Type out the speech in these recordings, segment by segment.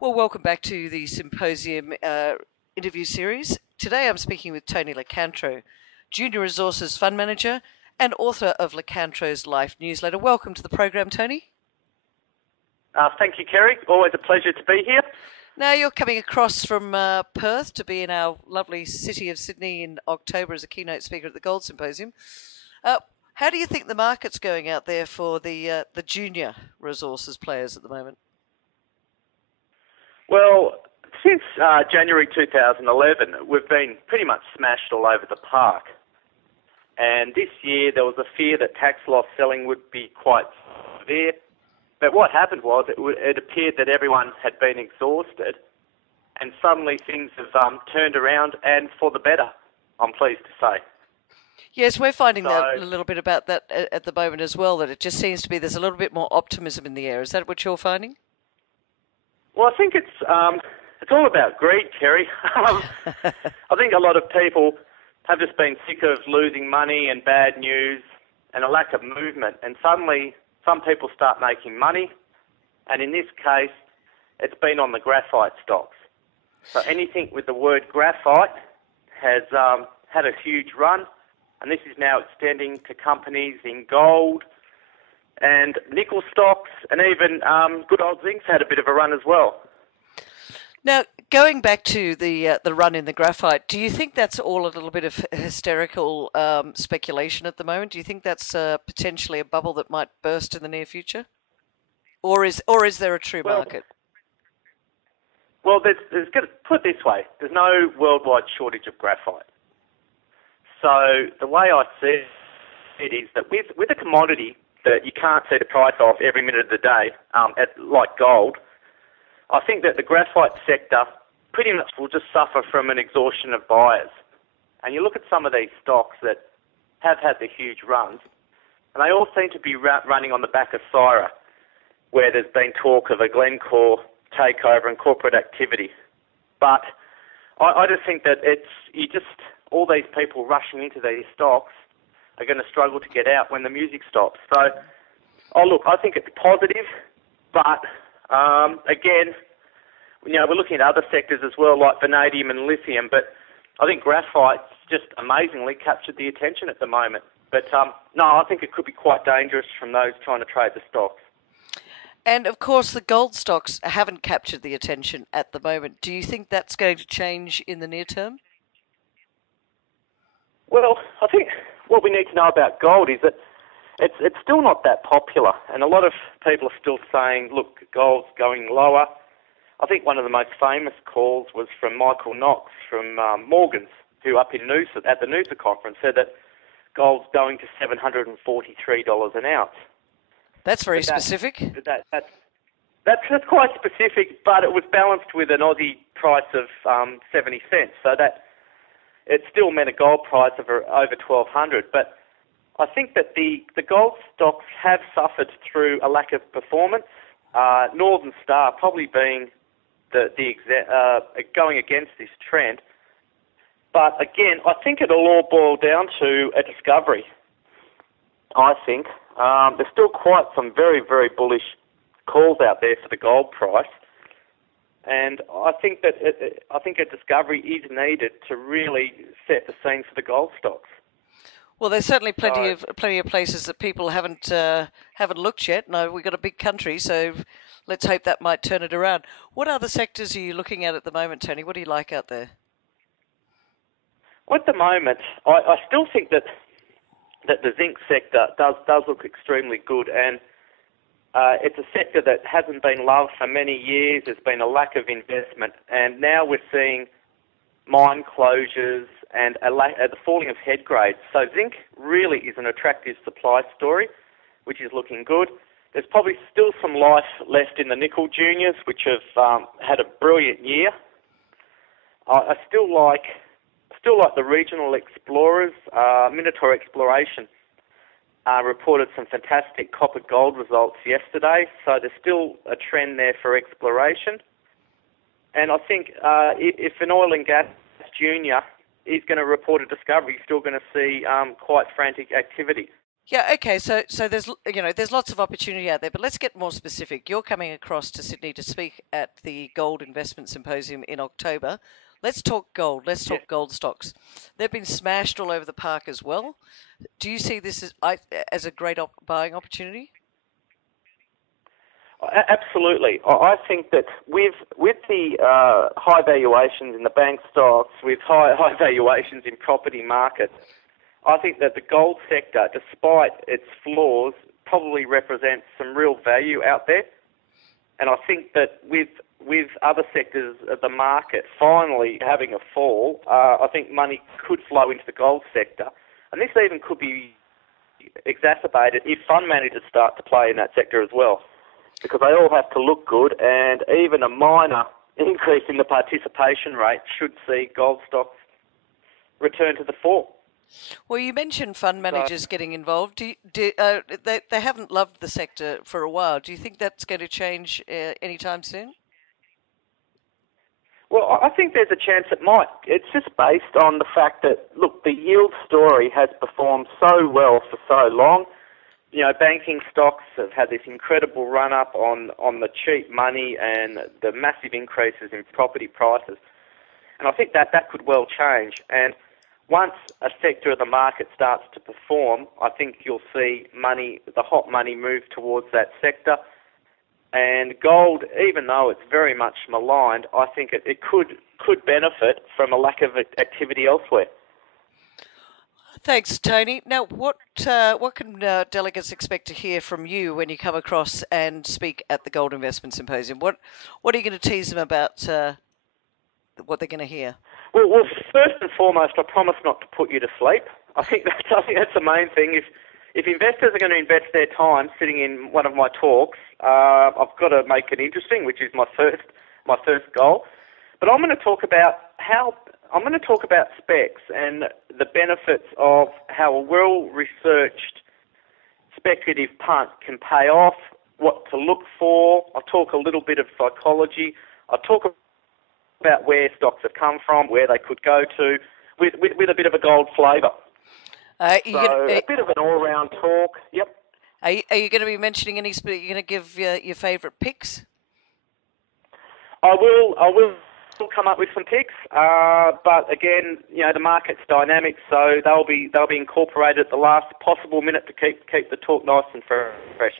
Well, welcome back to the Symposium interview series. Today I'm speaking with Tony Locantro, Junior Resources Fund Manager and author of Locantro's Life newsletter. Welcome to the program, Tony. Thank you, Kerry. Always a pleasure to be here. Now, you're coming across from Perth to be in our lovely city of Sydney in October as a keynote speaker at the Gold Symposium. How do you think the market's going out there for the junior resources players at the moment? Well, since January 2011, we've been pretty much smashed all over the park. And this year, there was a fear that tax loss selling would be quite severe. But what happened was it appeared that everyone had been exhausted, and suddenly things have turned around, and for the better, I'm pleased to say. Yes, we're finding that a little bit about that at the moment as well, that it just seems to be there's a little bit more optimism in the air. Is that what you're finding? Well, I think it's all about greed, Kerry. I think a lot of people have just been sick of losing money and bad news and a lack of movement, and suddenly some people start making money, and in this case, it's been on the graphite stocks. So anything with the word graphite has had a huge run, and this is now extending to companies in gold and nickel stocks, and even good old zinc's had a bit of a run as well. Now, going back to the run in the graphite, do you think that's all a little bit of hysterical speculation at the moment? Do you think that's potentially a bubble that might burst in the near future, or is there a true market? Well, there's put it this way: there's no worldwide shortage of graphite. So the way I see it is that with a commodity that you can't see the price of every minute of the day, like gold, I think that the graphite sector pretty much will just suffer from an exhaustion of buyers. And you look at some of these stocks that have had the huge runs, and they all seem to be running on the back of Syra, where there's been talk of a Glencore takeover and corporate activity. But I just think that all these people rushing into these stocks are going to struggle to get out when the music stops. So, look, I think it's positive, but again, we're looking at other sectors as well, like vanadium and lithium, but I think graphite's just amazingly captured the attention at the moment. But no, I think it could be quite dangerous from those trying to trade the stocks. And of course, the gold stocks haven't captured the attention at the moment. Do you think that's going to change in the near term? Well, I think what we need to know about gold is that it's still not that popular, and a lot of people are still saying, look, gold's going lower. I think one of the most famous calls was from Michael Knox from Morgans, who up in Noosa, at the Noosa conference, said that gold's going to $743 an ounce. That's very specific. That's quite specific, but it was balanced with an Aussie price of 70 cents, so that it still meant a gold price of over 1,200. But I think that the gold stocks have suffered through a lack of performance. Northern Star probably being going against this trend. But again, I think it'll all boil down to a discovery. I think there's still quite some very, very bullish calls out there for the gold price. And I think that a discovery is needed to really set the scene for the gold stocks. Well, there's certainly plenty of places that people haven't looked yet. No, we've got a big country, so let's hope that might turn it around. What other sectors are you looking at the moment, Tony? What do you like out there? Well, at the moment, I still think that the zinc sector does look extremely good, and it's a sector that hasn't been loved for many years. There's been a lack of investment, and now we're seeing mine closures and the falling of head grades. So zinc really is an attractive supply story, which is looking good. There's probably still some life left in the nickel juniors, which have had a brilliant year. I still like the regional explorers. Minotaur Exploration reported some fantastic copper gold results yesterday, so there's still a trend there for exploration. And I think if an oil and gas junior is going to report a discovery, you're still going to see quite frantic activity. Yeah, okay. So there's lots of opportunity out there, but let's get more specific. You're coming across to Sydney to speak at the Gold Investment Symposium in October. Let's talk gold. Let's Yes. talk gold stocks. They've been smashed all over the park as well. Do you see this as a great buying opportunity? Absolutely. I think that with the high valuations in the bank stocks, with high valuations in property markets, I think that the gold sector, despite its flaws, probably represents some real value out there. And I think that with other sectors of the market finally having a fall, I think money could flow into the gold sector. And this even could be exacerbated if fund managers start to play in that sector as well, because they all have to look good, and even a minor increase in the participation rate should see gold stocks return to the fore. Well, you mentioned fund managers getting involved. They haven't loved the sector for a while. Do you think that's going to change anytime soon? Well, I think there's a chance it might. It's just based on the fact that, look, the yield story has performed so well for so long. You know, banking stocks have had this incredible run-up on the cheap money and the massive increases in property prices. And I think that could well change. And once a sector of the market starts to perform, I think you'll see money, the hot money, move towards that sector. And gold, even though it's very much maligned, I think it could benefit from a lack of activity elsewhere. Thanks, Tony. Now, what can delegates expect to hear from you when you come across and speak at the Gold Investment Symposium? What are you going to tease them about? What they're going to hear? Well, first and foremost, I promise not to put you to sleep. I think that's the main thing. If investors are going to invest their time sitting in one of my talks, I've got to make it interesting, which is my first goal. But I'm going to talk about specs and the benefits of how a well-researched speculative punt can pay off, what to look for. I'll talk a little bit of psychology. I'll talk about where stocks have come from, where they could go to, with a bit of a gold flavour. A bit of an all-round talk. Yep. Are you going to be mentioning any? You're going to give your favourite picks? I will come up with some picks, but again, you know, the market's dynamic, so they'll be incorporated at the last possible minute to keep the talk nice and fresh.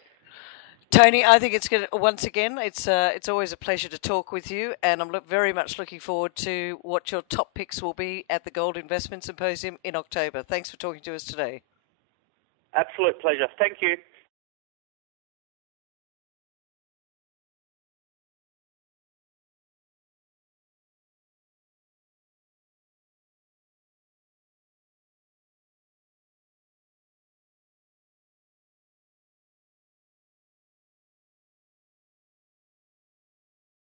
Tony, I think it's going to, once again, it's always a pleasure to talk with you, and I'm very much looking forward to what your top picks will be at the Gold Investment Symposium in October. Thanks for talking to us today. Absolute pleasure. Thank you.